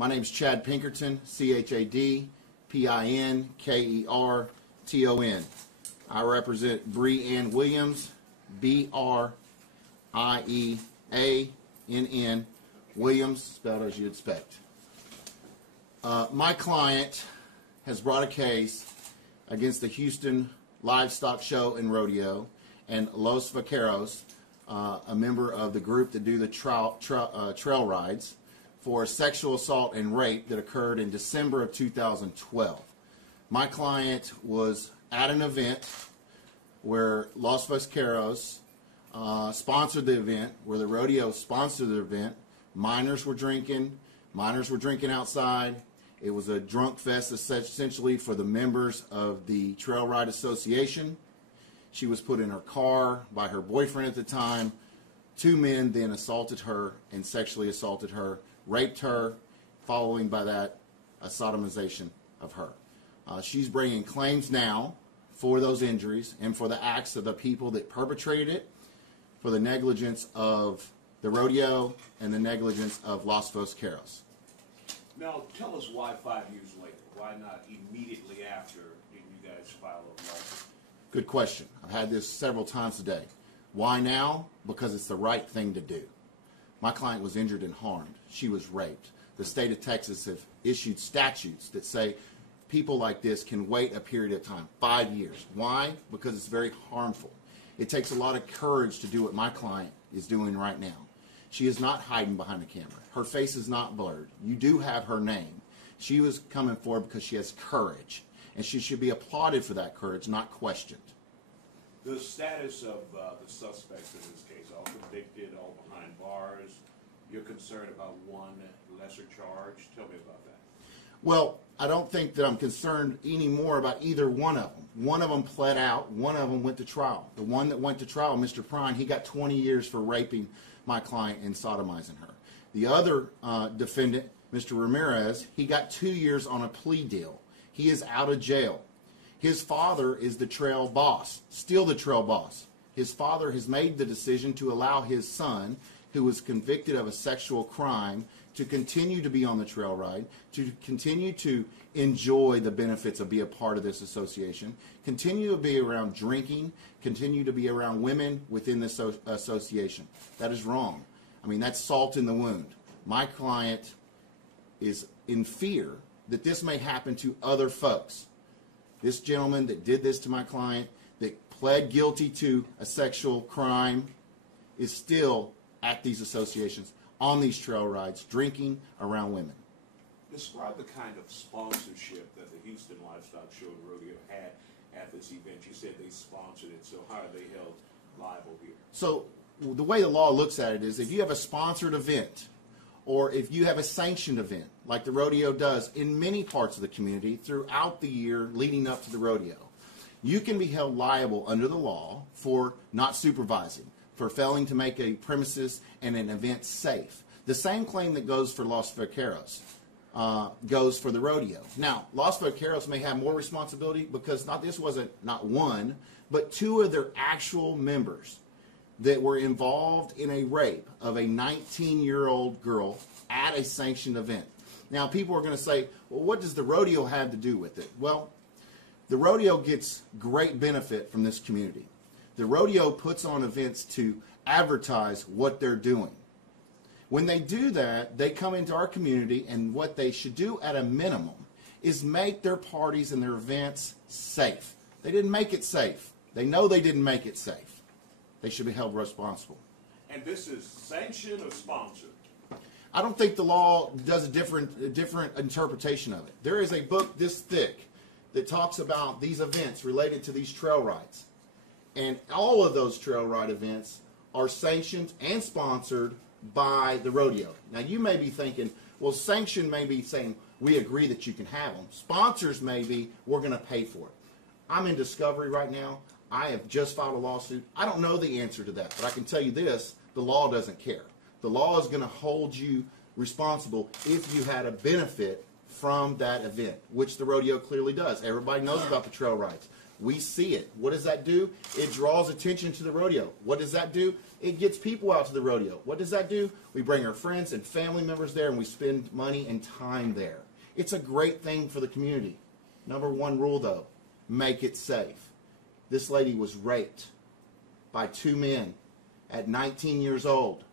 My name is Chad Pinkerton, C-H-A-D-P-I-N-K-E-R-T-O-N. I represent Bree Ann Williams, B-R-I-E-A-N-N, Williams, spelled as you'd expect. My client has brought a case against the Houston Livestock Show and Rodeo and Los Vaqueros, a member of the group that do the trail rides, for sexual assault and rape that occurred in December of 2012. My client was at an event where Los Vaqueros sponsored the event, where the rodeo sponsored the event. Minors were drinking outside. It was a drunk fest essentially for the members of the Trail Ride Association. She was put in her car by her boyfriend at the time. Two men then assaulted her and sexually assaulted her, raped her, following by that a sodomization of her. She's bringing claims now for those injuries and for the acts of the people that perpetrated it, for the negligence of the rodeo and the negligence of Los Vaqueros. Now, tell us why 5 years later? Why not immediately after did you guys file a lawsuit? Good question. I've had this several times today. Why now? Because it's the right thing to do. My client was injured and harmed. She was raped. The state of Texas have issued statutes that say people like this can wait a period of time, 5 years. Why? Because it's very harmful. It takes a lot of courage to do what my client is doing right now. She is not hiding behind a camera. Her face is not blurred. You do have her name. She was coming forward because she has courage, and she should be applauded for that courage, not questioned. The status of the suspects in this case, all convicted, all behind bars. You're concerned about one lesser charge. Tell me about that. Well, I don't think that I'm concerned anymore about either one of them. One of them pled out. One of them went to trial. The one that went to trial, Mr. Prine, he got 20 years for raping my client and sodomizing her. The other defendant, Mr. Ramirez, he got 2 years on a plea deal. He is out of jail. His father is the trail boss, still the trail boss. His father has made the decision to allow his son, who was convicted of a sexual crime, to continue to be on the trail ride, to continue to enjoy the benefits of being a part of this association, continue to be around drinking, continue to be around women within this association. That is wrong. I mean, that's salt in the wound. My client is in fear that this may happen to other folks. This gentleman that did this to my client, that pled guilty to a sexual crime, is still at these associations, on these trail rides, drinking around women. Describe the kind of sponsorship that the Houston Livestock Show and Rodeo had at this event. You said they sponsored it, so how are they held liable here? So the way the law looks at it is if you have a sponsored event, or if you have a sanctioned event, like the rodeo does in many parts of the community throughout the year leading up to the rodeo, you can be held liable under the law for not supervising, for failing to make a premises and an event safe. The same claim that goes for Los Vaqueros goes for the rodeo. Now, Los Vaqueros may have more responsibility because this wasn't not one, but two of their actual members that were involved in a rape of a 19-year-old girl at a sanctioned event. Now, people are going to say, well, what does the rodeo have to do with it? Well, the rodeo gets great benefit from this community. The rodeo puts on events to advertise what they're doing. When they do that, they come into our community, and what they should do at a minimum is make their parties and their events safe. They didn't make it safe. They know they didn't make it safe. They should be held responsible. And this is sanctioned or sponsored? I don't think the law does a different interpretation of it. There is a book this thick that talks about these events related to these trail rides. And all of those trail ride events are sanctioned and sponsored by the rodeo. Now, you may be thinking, well, sanction may be saying we agree that you can have them. Sponsors may be we're going to pay for it. I'm in discovery right now. I have just filed a lawsuit. I don't know the answer to that, but I can tell you this, the law doesn't care. The law is going to hold you responsible if you had a benefit from that event, which the rodeo clearly does. Everybody knows about the trail rides. We see it. What does that do? It draws attention to the rodeo. What does that do? It gets people out to the rodeo. What does that do? We bring our friends and family members there, and we spend money and time there. It's a great thing for the community. Number one rule, though, make it safe. This lady was raped by 2 men at 19 years old.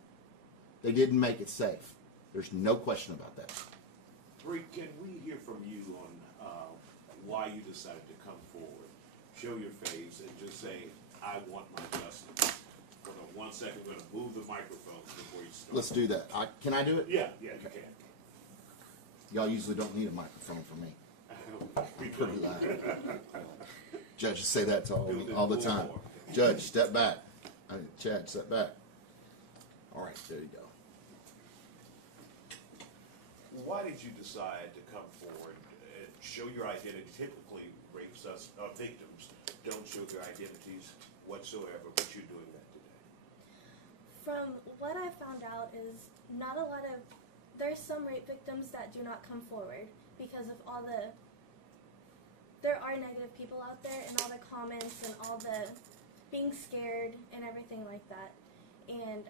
They didn't make it safe. There's no question about that. Bree, can we hear from you on why you decided to come forward, show your face, and just say, I want my justice? For the 1 second, we're going to move the microphone before you start. Let's do that. Can I do it? Yeah, you can. Y'all usually don't need a microphone for me. We Pretty loud. Judges say that to all the time. Judge, step back. Chad, step back. All right, there you go. Why did you decide to come forward and show your identity? Typically, victims don't show their identities whatsoever, but you're doing that today. From what I found out is there's some rape victims that do not come forward because of there are negative people out there and all the comments and all the being scared and everything like that. And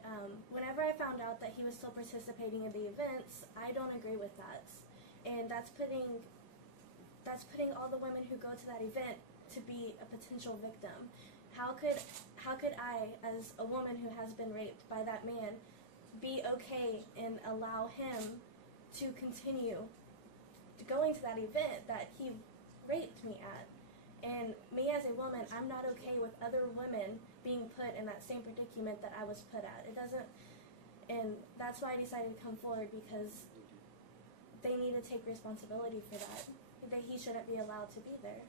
whenever I found out that he was still participating in the events, I don't agree with that. And that's putting all the women who go to that event to be a potential victim. How could I, as a woman who has been raped by that man, be okay and allow him to continue going to that event that he raped me at? And me as a woman, I'm not okay with other women being put in that same predicament that I was put at. And that's why I decided to come forward, because they need to take responsibility for that. That he shouldn't be allowed to be there.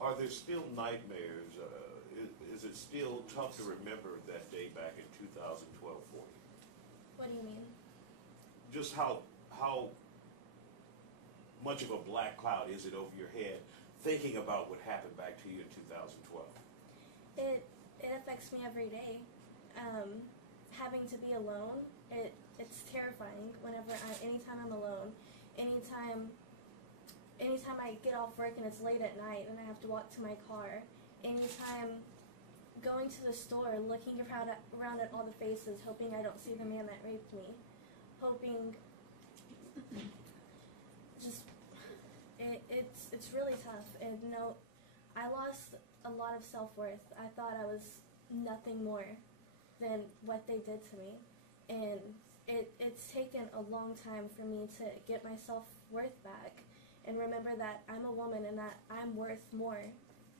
Are there still nightmares? Is it still tough to remember that day back in 2012 for you? What do you mean? Just how much of a black cloud is it over your head thinking about what happened back to you in 2012? It affects me every day. Having to be alone, it's terrifying. Anytime I'm alone, anytime I get off work and it's late at night and I have to walk to my car, anytime going to the store, looking around at all the faces, hoping I don't see the man that raped me, it's really tough. And I lost a lot of self-worth. I thought I was nothing more than what they did to me, and it's taken a long time for me to get my self-worth back and remember that I'm a woman and that I'm worth more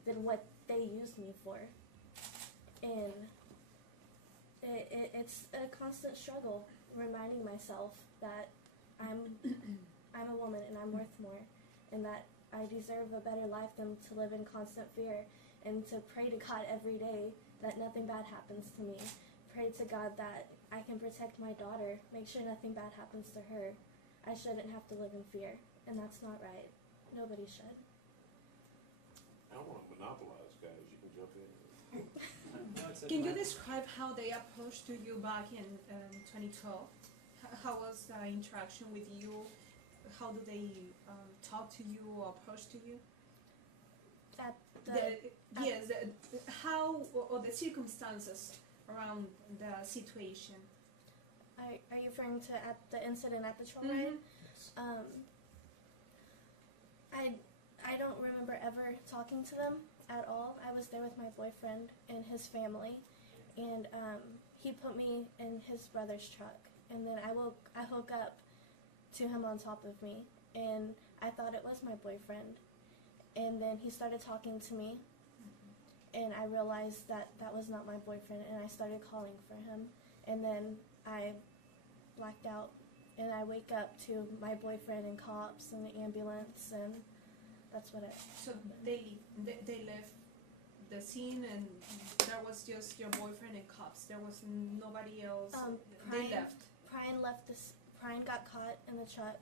than what they used me for. And it's a constant struggle reminding myself that I'm a woman and I'm worth more, and that I deserve a better life than to live in constant fear, and to pray to God every day that nothing bad happens to me. Pray to God that I can protect my daughter, make sure nothing bad happens to her. I shouldn't have to live in fear, and that's not right. Nobody should. I don't want to monopolize, guys. You can jump in. Can you describe how they approached to you back in 2012? How was the interaction with you? How do they talk to you or approach to you? How or the circumstances around the situation? Are you referring to at the incident at the trail ride? I don't remember ever talking to them at all. I was there with my boyfriend and his family, and he put me in his brother's truck, and then I woke up to him on top of me, and I thought it was my boyfriend, and then he started talking to me, and I realized that that was not my boyfriend, and I started calling for him, and then I blacked out, and I wake up to my boyfriend and cops and the ambulance, and that's what So they left the scene, and there was just your boyfriend and cops. There was nobody else. They left. Prine got caught in the truck,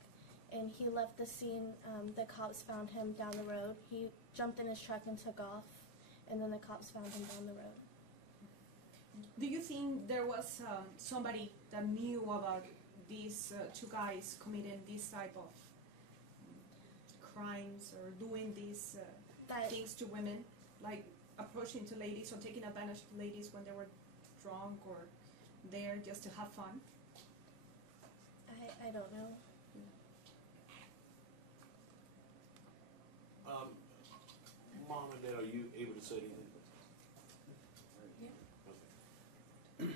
and he left the scene. The cops found him down the road. He jumped in his truck and took off, and then the cops found him down the road. Do you think there was somebody that knew about these two guys committing this type of crimes or doing these things to women? like approaching to ladies or taking advantage of ladies when they were drunk or there just to have fun? I don't know. Mom and Dad, are you able to say anything? Okay.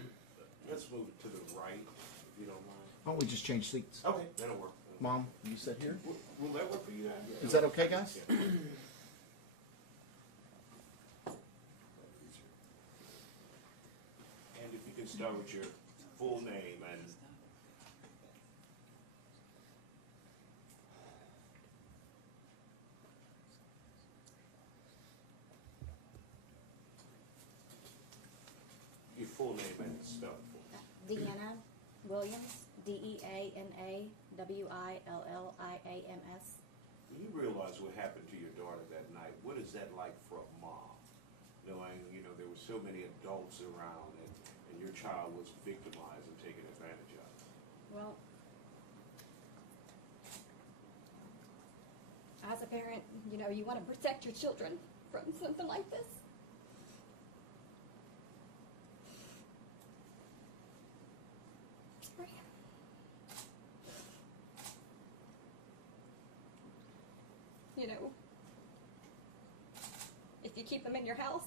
Let's move it to the right, if you don't mind. Why don't we just change seats? Okay, that'll work. Mom, you sit here. Will that work for you guys? Is that okay, guys? Yeah. And if you can start with your full name and your full name and spell it for me. Deanna Williams, DeannaWilliams. When you realize what happened to your daughter that night, what is that like for a mom? Knowing, there were so many adults around and your child was victimized and taken advantage of. Well, as a parent, you want to protect your children from something like this. If you keep them in your house,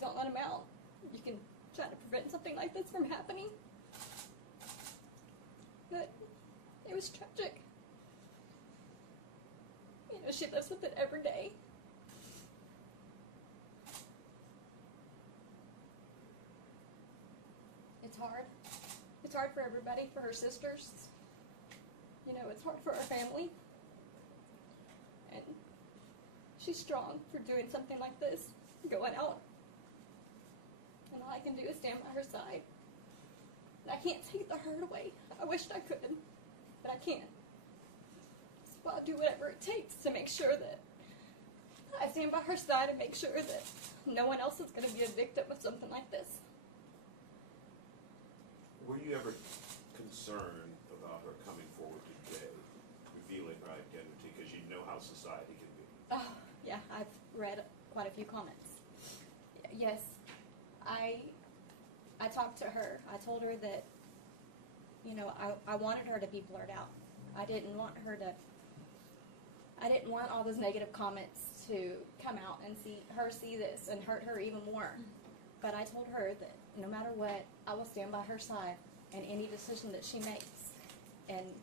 don't let them out, you can try to prevent something like this from happening. But it was tragic. She lives with it every day. It's hard. It's hard for everybody, for her sisters. It's hard for our family. And she's strong for doing something like this, going out. And all I can do is stand by her side. And I can't take the hurt away. I wished I could, but I can't. So I'll do whatever it takes to make sure that I stand by her side and make sure that no one else is going to be a victim of something like this. Were you ever concerned about her coming forward today, revealing her identity, because you know how society can be? Oh, yeah, I've read quite a few comments. Yes, I talked to her. I told her that, I wanted her to be blurred out. I didn't want all those negative comments to come out and see this and hurt her even more. But I told her that no matter what, I will stand by her side in any decision that she makes. And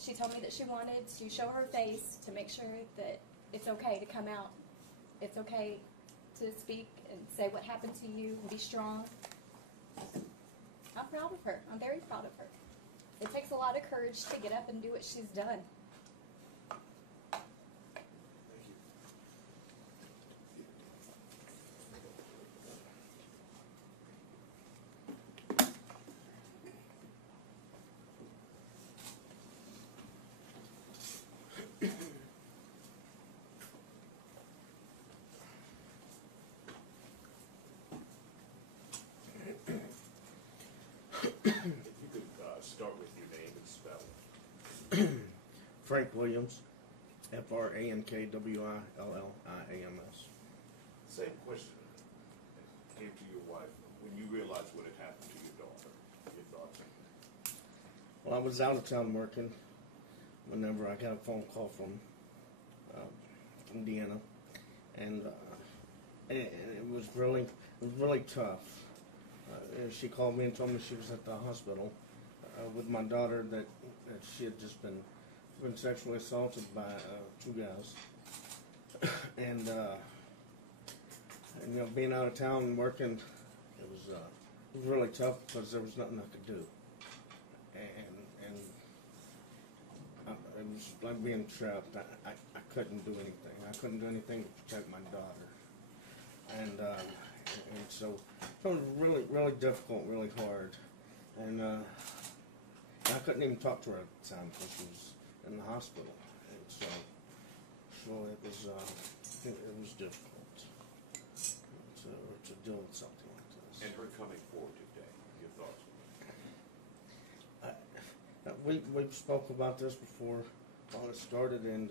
she told me that she wanted to show her face to make sure that it's okay to come out. It's okay to speak and say what happened to you and be strong. I'm proud of her. I'm very proud of her. It takes a lot of courage to get up and do what she's done. If you could start with your name and spell it. Frank Williams, FrankWilliams. Same question came to your wife when you realized what had happened to your daughter. Your thoughts? Well, I was out of town working whenever I got a phone call from Deanna, and it was really tough. She called me and told me she was at the hospital with my daughter, that she had just been sexually assaulted by two guys, and being out of town and working, it was really tough because there was nothing I could do, and it was like being trapped. I couldn't do anything. I couldn't do anything to protect my daughter, and so it was really difficult, really hard, and I couldn't even talk to her at the time because she was in the hospital, and so it was difficult to deal with something like this. And her coming forward today, your thoughts? We spoke about this before all it started, and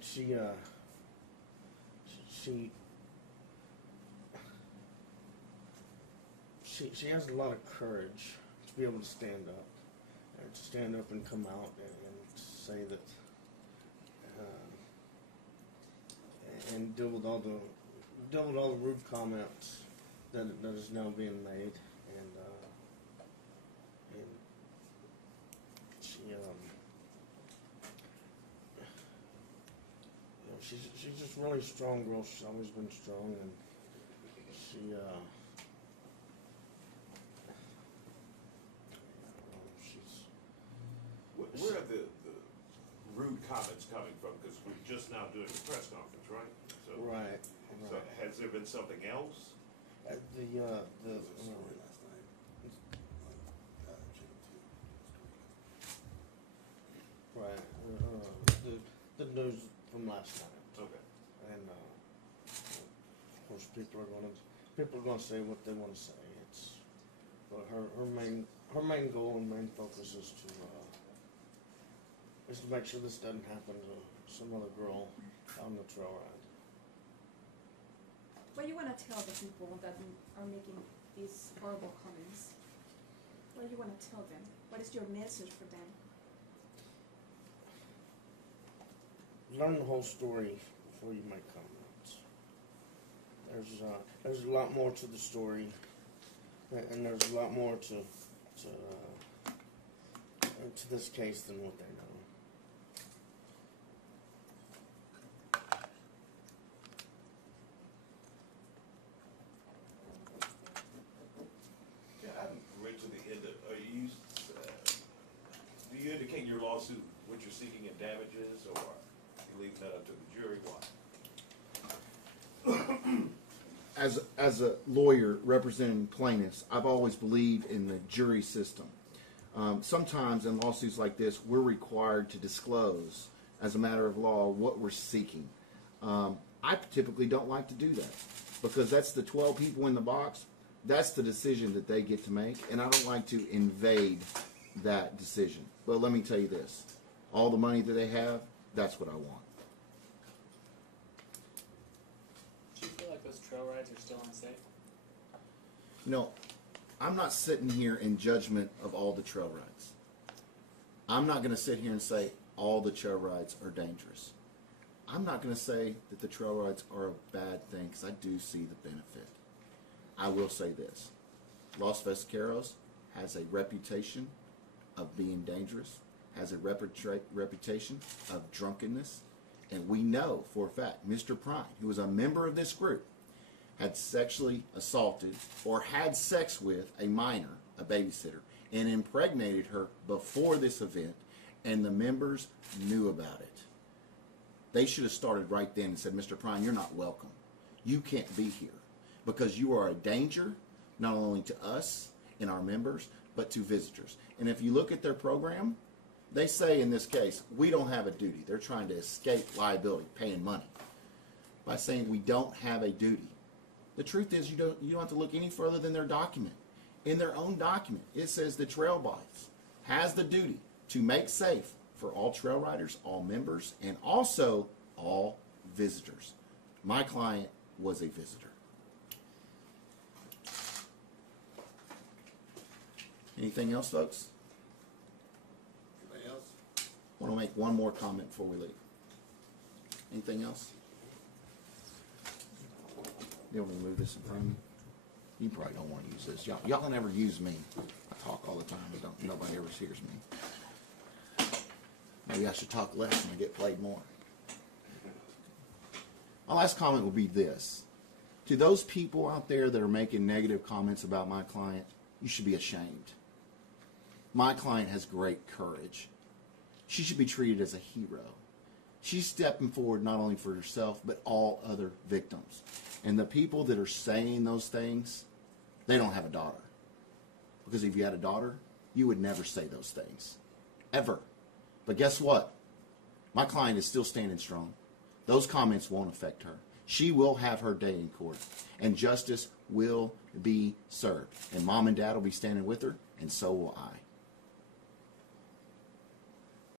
she she has a lot of courage to be able to stand up, and come out and say that, and deal with all the rude comments that is now being made, and she she's just really a strong girl. She's always been strong, and she's where are the rude comments coming from? Because we're just now doing a press conference, right? So, right. So has there been something else? Right. The news from last night. Okay. And of course, people are gonna say what they want to say. But her main goal and main focus is to make sure this doesn't happen to some other girl on the trail ride. What do you want to tell the people that are making these horrible comments? What do you want to tell them? What is your message for them? Learn the whole story before you make comments. There's a lot more to the story, and there's a lot more to this case than what they know. Yeah, I haven't read to the end of. Do you indicate in your lawsuit what you're seeking in damages, or you leave that up to the jury? Why? As a lawyer representing plaintiffs, I've always believed in the jury system. Sometimes in lawsuits like this, we're required to disclose, as a matter of law, what we're seeking. I typically don't like to do that because that's the 12 people in the box. That's the decision that they get to make, and I don't like to invade that decision. But let me tell you this. All the money that they have, that's what I want. Do you feel like those trail rides are still unsafe? No, I'm not sitting here in judgment of all the trail rides. I'm not going to sit here and say all the trail rides are dangerous. I'm not going to say that the trail rides are a bad thing because I do see the benefit. I will say this. Los Vaqueros has a reputation of being dangerous, has a reputation of drunkenness, and we know for a fact Mr. Prine, who was a member of this group, had sexually assaulted or had sex with a minor, a babysitter, and impregnated her before this event, and the members knew about it. They should have started right then and said, Mr. Prine, you're not welcome. You can't be here because you are a danger not only to us and our members, but to visitors. And if you look at their program, they say in this case, we don't have a duty. They're trying to escape liability, paying money, by saying we don't have a duty. The truth is you don't have to look any further than their document. In their own document, it says the Trail Boss has the duty to make safe for all trail riders, all members, and also all visitors. My client was a visitor. Anything else, folks? Anybody else? I want to make one more comment before we leave. Anything else? You want me to move this in front of me? You probably don't want to use this. Y'all never use me. I talk all the time, but nobody ever hears me. Maybe I should talk less and I get played more. My last comment will be this. To those people out there that are making negative comments about my client, you should be ashamed. My client has great courage. She should be treated as a hero. She's stepping forward not only for herself, but all other victims. And the people that are saying those things, they don't have a daughter. Because if you had a daughter, you would never say those things. Ever. But guess what? My client is still standing strong. Those comments won't affect her. She will have her day in court. And justice will be served. And mom and dad will be standing with her, and so will I.